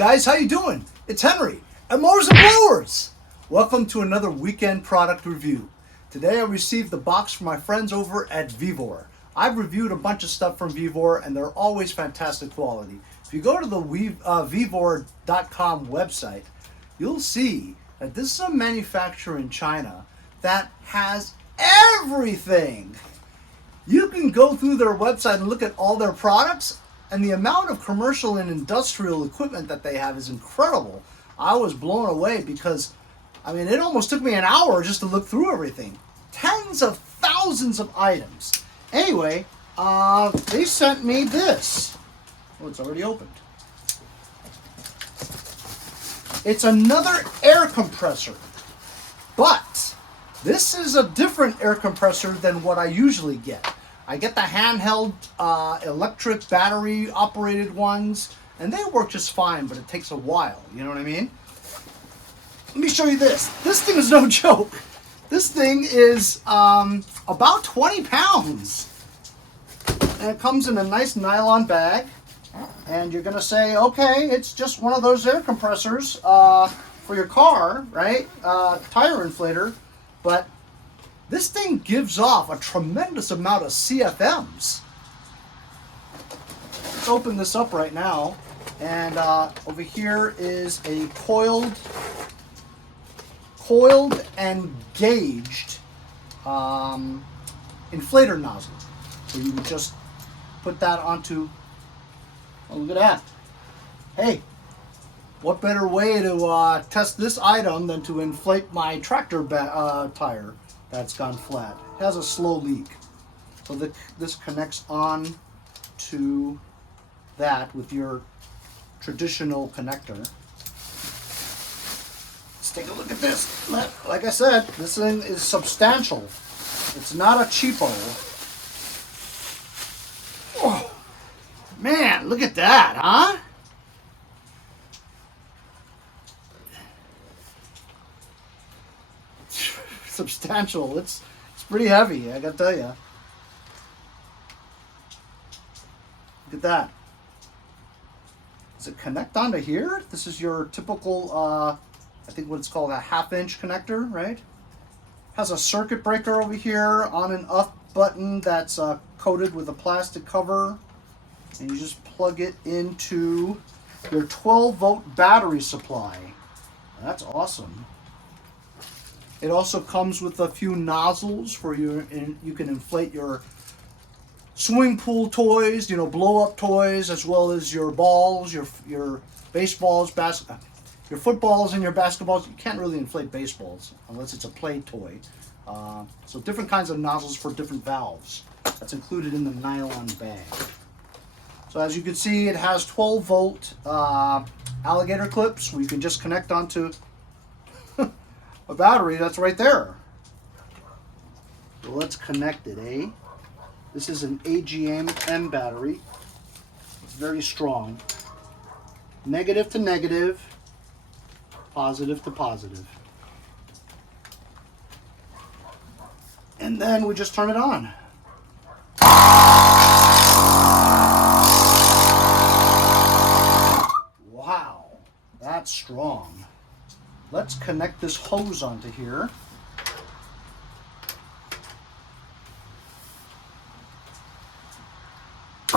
guys, how you doing? It's Henry at Mowers and Blowers. Welcome to another weekend product review. Today I received the box from my friends over at Vevor. I've reviewed a bunch of stuff from Vevor and they're always fantastic quality. If you go to the Vevor.com website, you'll see that this is a manufacturer in China that has everything. You can go through their website and look at all their products, and the amount of commercial and industrial equipment that they have is incredible. I was blown away because, I mean, it almost took me an hour just to look through everything. Tens of thousands of items. Anyway, they sent me this. Oh, it's already opened. It's another air compressor, but this is a different air compressor than what I usually get. I get the handheld electric battery operated ones, and they work just fine, but it takes a while, you know what I mean? Let me show you this. This thing is no joke. This thing is about 20 pounds. And it comes in a nice nylon bag. And you're gonna say, okay, it's just one of those air compressors for your car, right? Tire inflator. But this thing gives off a tremendous amount of CFMs. Let's open this up right now. And over here is a coiled and gauged inflator nozzle. So you would just put that onto. Oh, look at that. Hey, what better way to test this item than to inflate my tractor tire that's gone flat? It has a slow leak. So this connects on to that with your traditional connector. Let's take a look at this. Like I said, this thing is substantial. It's not a cheapo. Oh. Man, look at that, huh? Substantial. It's pretty heavy, I gotta tell you. Look at that. Does it connect onto here? This is your typical, I think what it's called a 1/2-inch connector, right? Has a circuit breaker over here, on and off button that's coated with a plastic cover. And you just plug it into your 12-volt battery supply. That's awesome. It also comes with a few nozzles for you can inflate your swimming pool toys, blow-up toys, as well as your balls, your baseballs, your footballs, and your basketballs. You can't really inflate baseballs unless it's a play toy. So different kinds of nozzles for different valves. That's included in the nylon bag. So as you can see, it has 12-volt alligator clips where you can just connect onto a battery that's right there. So let's connect it, eh? This is an AGM battery. It's very strong. Negative to negative, positive to positive. And then we just turn it on. That's strong. Let's connect this hose onto here. So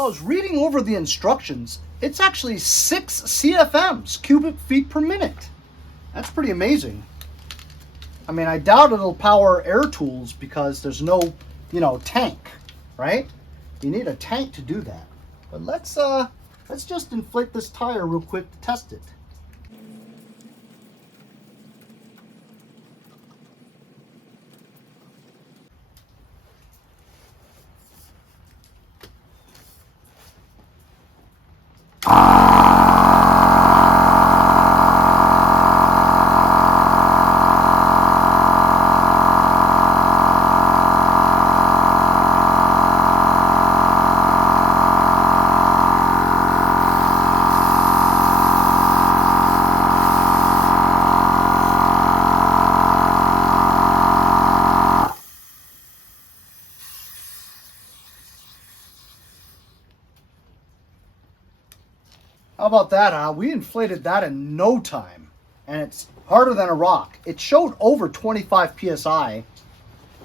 I was reading over the instructions. It's actually 6 CFMs, cubic feet per minute. That's pretty amazing. I mean, I doubt it'll power air tools because there's no, tank, right? You need a tank to do that. But let's just inflate this tire real quick to test it. How about that, huh? We inflated that in no time. And it's harder than a rock. It showed over 25 PSI,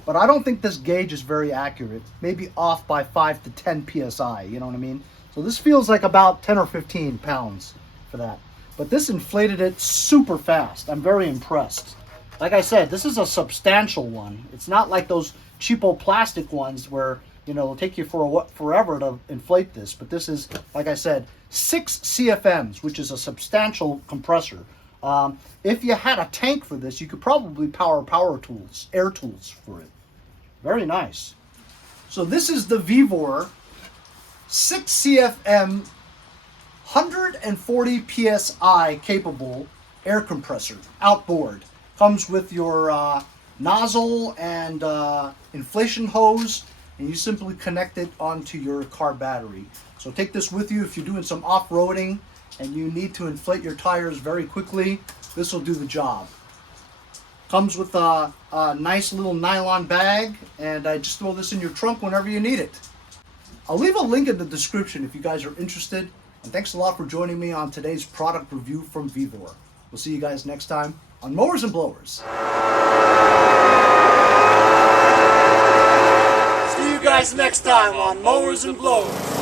but I don't think this gauge is very accurate. Maybe off by 5 to 10 PSI, you know what I mean? So this feels like about 10 or 15 pounds for that. But this inflated it super fast. I'm very impressed. Like I said, this is a substantial one. It's not like those cheapo plastic ones where, you know, it'll take you forever to inflate this. But this is, like I said, 6 CFMs, which is a substantial compressor. If you had a tank for this, you could probably power tools, air tools for it. Very nice. So this is the Vevor 6 CFM 140 PSI capable air compressor, outboard. Comes with your nozzle and inflation hose, and you simply connect it onto your car battery. So take this with you if you're doing some off-roading and you need to inflate your tires very quickly. This will do the job. Comes with a nice little nylon bag, and just throw this in your trunk whenever you need it. I'll leave a link in the description if you guys are interested. And thanks a lot for joining me on today's product review from Vevor. We'll see you guys next time on Mowers and Blowers. See you guys next time on Mowers and Blowers.